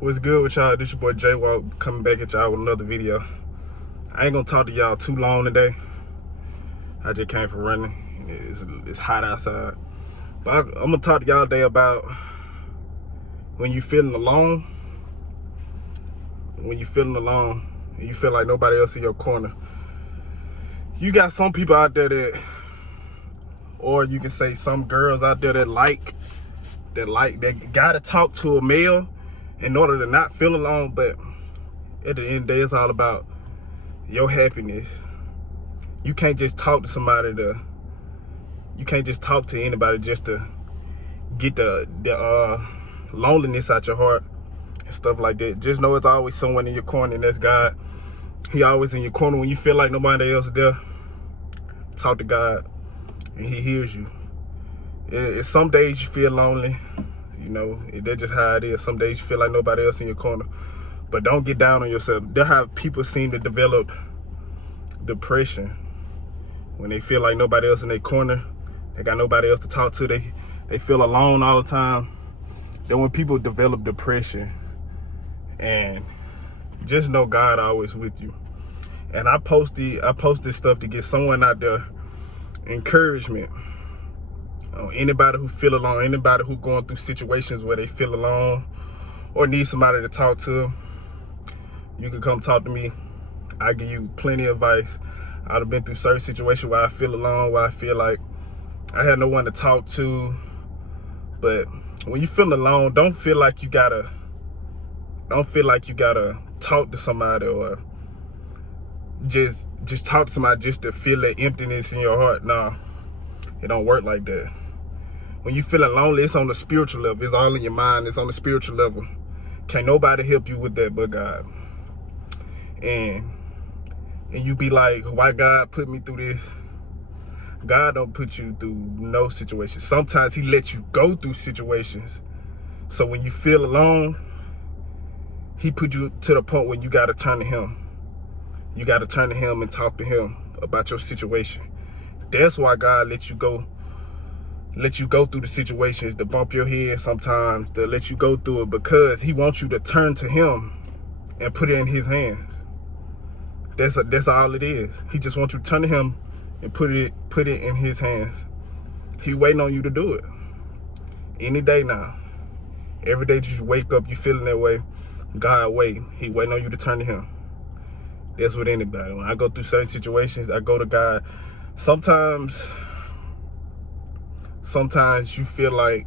What's good with y'all? This your boy J Walk coming back at y'all with another video. I ain't gonna talk to y'all too long today. I just came from running. It's hot outside. But I'm gonna talk to y'all today about when you feeling alone. When you feeling alone and you feel like nobody else in your corner. You got some people out there that, or you can say some girls out there that gotta talk to a male in order to not feel alone. But at the end of the day, it's all about your happiness. You can't just talk to somebody you can't just talk to anybody just to get the loneliness out your heart and stuff like that. Just know it's always someone in your corner, and that's God. He always in your corner when you feel like nobody else is there. Talk to God and he hears you. Some days you feel lonely, you know, that's just how it is. Some days you feel like nobody else in your corner. But don't get down on yourself. That's how people seem to develop depression. When they feel like nobody else in their corner, they got nobody else to talk to, they feel alone all the time. Then when people develop depression, and just know God always with you. And I post this stuff to get someone out there encouragement. Anybody who feel alone, anybody who going through situations where they feel alone or need somebody to talk to, you can come talk to me. I give you plenty of advice. I've been through certain situations where I feel alone, where I feel like I had no one to talk to. But when you feel alone, don't feel like you gotta talk to somebody or just talk to somebody just to feel that emptiness in your heart. Nah, it don't work like that. When you feeling lonely, it's on the spiritual level. It's all in your mind. It's on the spiritual level. Can't nobody help you with that but God. And you be like, why God put me through this? God don't put you through no situation. Sometimes he lets you go through situations. So when you feel alone, he put you to the point where you got to turn to him. You got to turn to him and talk to him about your situation. That's why God lets you go through the situations, to bump your head sometimes, to let you go through it, because he wants you to turn to him and put it in his hands. That's all it is. He just wants you to turn to him and put it in his hands. He waiting on you to do it. Any day now. Every day that you wake up, you feeling that way, God waiting. He waiting on you to turn to him. That's with anybody. When I go through certain situations, I go to God. Sometimes you feel like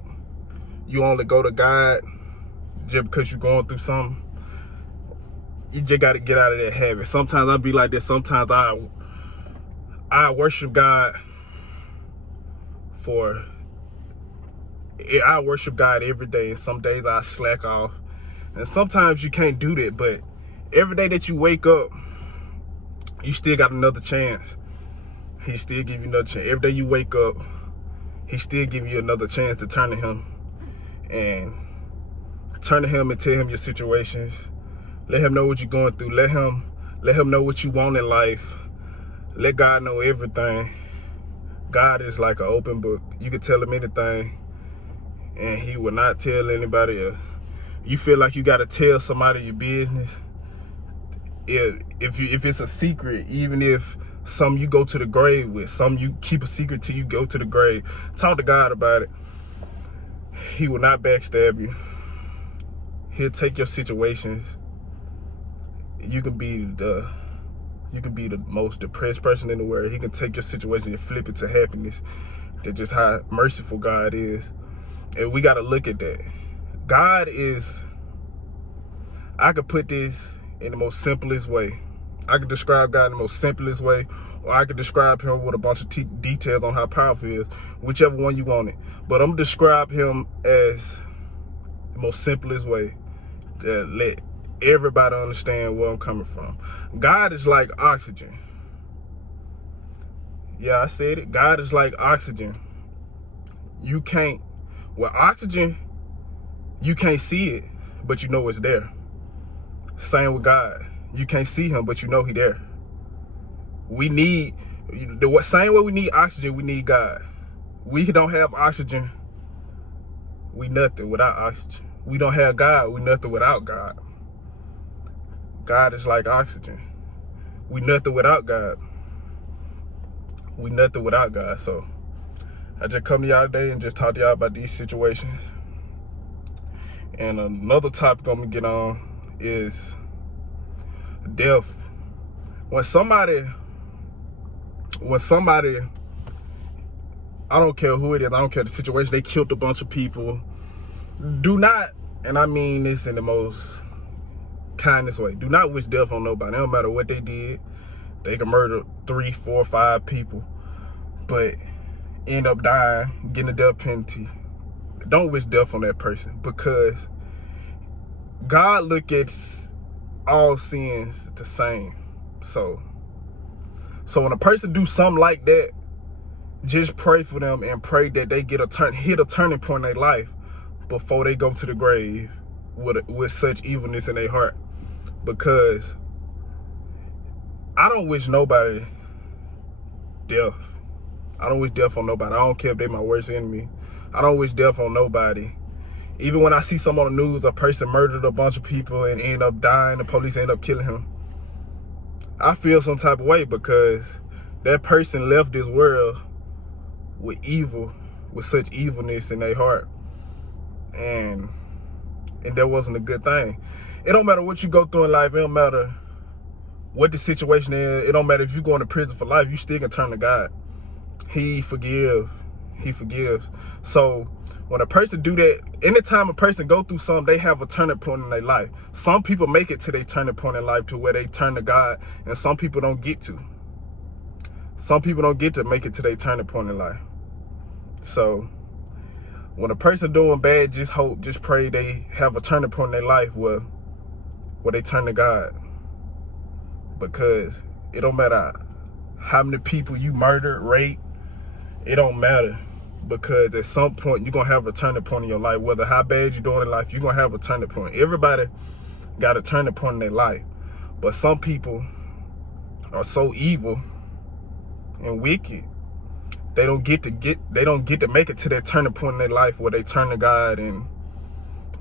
you only go to God just because you're going through something. You just got to get out of that habit. Sometimes I be like this. Sometimes I worship God I worship God every day. And some days I slack off. And sometimes you can't do that. But every day that you wake up, you still got another chance. He still give you another chance. Every day you wake up, he still give you another chance to turn to him. And turn to him and tell him your situations. Let him know what you're going through. Let him know what you want in life. Let God know everything. God is like an open book. You can tell him anything, and he will not tell anybody else. You feel like you got to tell somebody your business. If it's a secret, even if some you go to the grave with, some you keep a secret till you go to the grave, talk to God about it. He will not backstab you. He'll take your situations. You can be the most depressed person in the world. He can take your situation and flip it to happiness. That's just how merciful God is. And we got to look at that. God is, I could put this in the most simplest way. I could describe God in the most simplest way, or I could describe him with a bunch of details on how powerful he is, whichever one you want it. But I'm going to describe him as the most simplest way to let everybody understand where I'm coming from. God is like oxygen. Yeah, I said it. God is like oxygen. With oxygen, you can't see it, but you know it's there. Same with God. You can't see him, but you know he's there. We need, the same way we need oxygen, we need God. We don't have oxygen, we nothing without oxygen. we don't have God, we nothing without God. God is like oxygen. We nothing without God. We nothing without God. So I just come to y'all today and just talk to y'all about these situations. And another topic I'm gonna get on is death. When somebody, I don't care who it is, I don't care the situation, they killed a bunch of people. Do not, and I mean this in the most kindest way, do not wish death on nobody. It don't matter what they did. They can murder 3, 4, 5 people, but end up dying, getting a death penalty. Don't wish death on that person, because God look at all sins the same. So when a person do something like that, just pray for them and pray that they hit a turning point in their life before they go to the grave with such evilness in their heart. Because I don't wish nobody death. I don't wish death on nobody. I don't care if they my worst enemy. I don't wish death on nobody. Even when I see some on the news, a person murdered a bunch of people and end up dying, the police end up killing him, I feel some type of way, because that person left this world with evil, with such evilness in their heart. And that wasn't a good thing. It don't matter what you go through in life. It don't matter what the situation is. It don't matter if you go into prison for life. You still can turn to God. He forgives. He forgives. So when a person do that, anytime a person go through something, they have a turning point in their life. Some people make it to their turning point in life to where they turn to God, and some people don't get to. Some people don't get to make it to their turning point in life. So when a person doing bad, just pray they have a turning point in their life where they turn to God. Because it don't matter how many people you murder, rape, it don't matter. Because at some point, you're going to have a turning point in your life. Whether how bad you're doing in life, you're going to have a turning point. Everybody got a turning point in their life. But some people are so evil and wicked, they don't get to make it to that turning point in their life where they turn to God and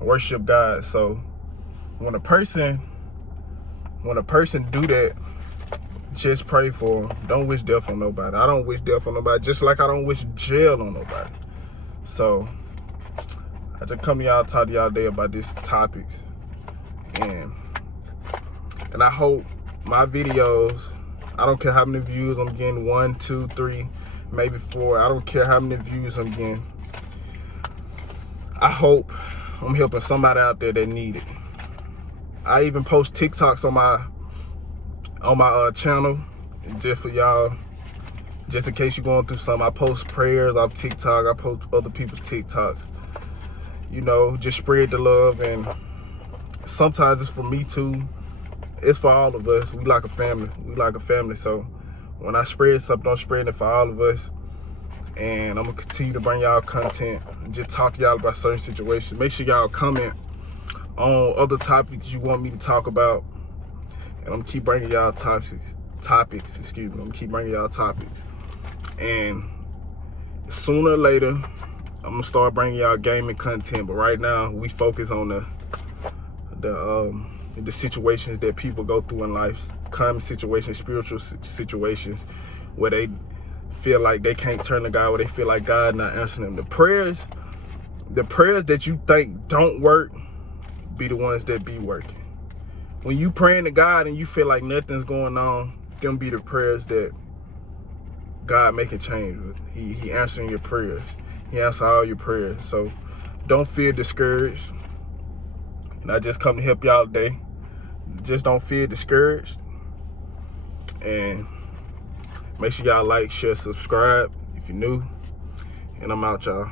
worship God. So when a person do that, just pray for them. Don't wish death on nobody. I don't wish death on nobody, just like I don't wish jail on nobody. So I just come to y'all, talk to y'all today about this topic. And I hope my videos, I don't care how many views I'm getting, 1, 2, 3, maybe 4. I don't care how many views I'm getting. I hope I'm helping somebody out there that need it. I even post TikToks on my channel, just for y'all, just in case you're going through something. I post prayers off TikTok. I post other people's TikToks. You know, just spread the love. And sometimes it's for me too. It's for all of us. We like a family. We like a family. So when I spread something, I'm spreading it for all of us. And I'm gonna continue to bring y'all content, just talk to y'all about certain situations. Make sure y'all comment on other topics you want me to talk about. And I'm gonna keep bringing y'all topics, excuse me. I'm gonna keep bringing y'all topics. And sooner or later, I'm gonna start bringing y'all gaming content. But right now, we focus on the situations that people go through in life, common situations, spiritual situations, where they feel like they can't turn to God, where they feel like God not answering them. The prayers that you think don't work be the ones that be working. When you praying to God and you feel like nothing's going on, them be the prayers that God making change with. He answering your prayers. He answers all your prayers. So don't feel discouraged. And I just come to help y'all today. Just don't feel discouraged. And make sure y'all like, share, subscribe if you're new. And I'm out, y'all.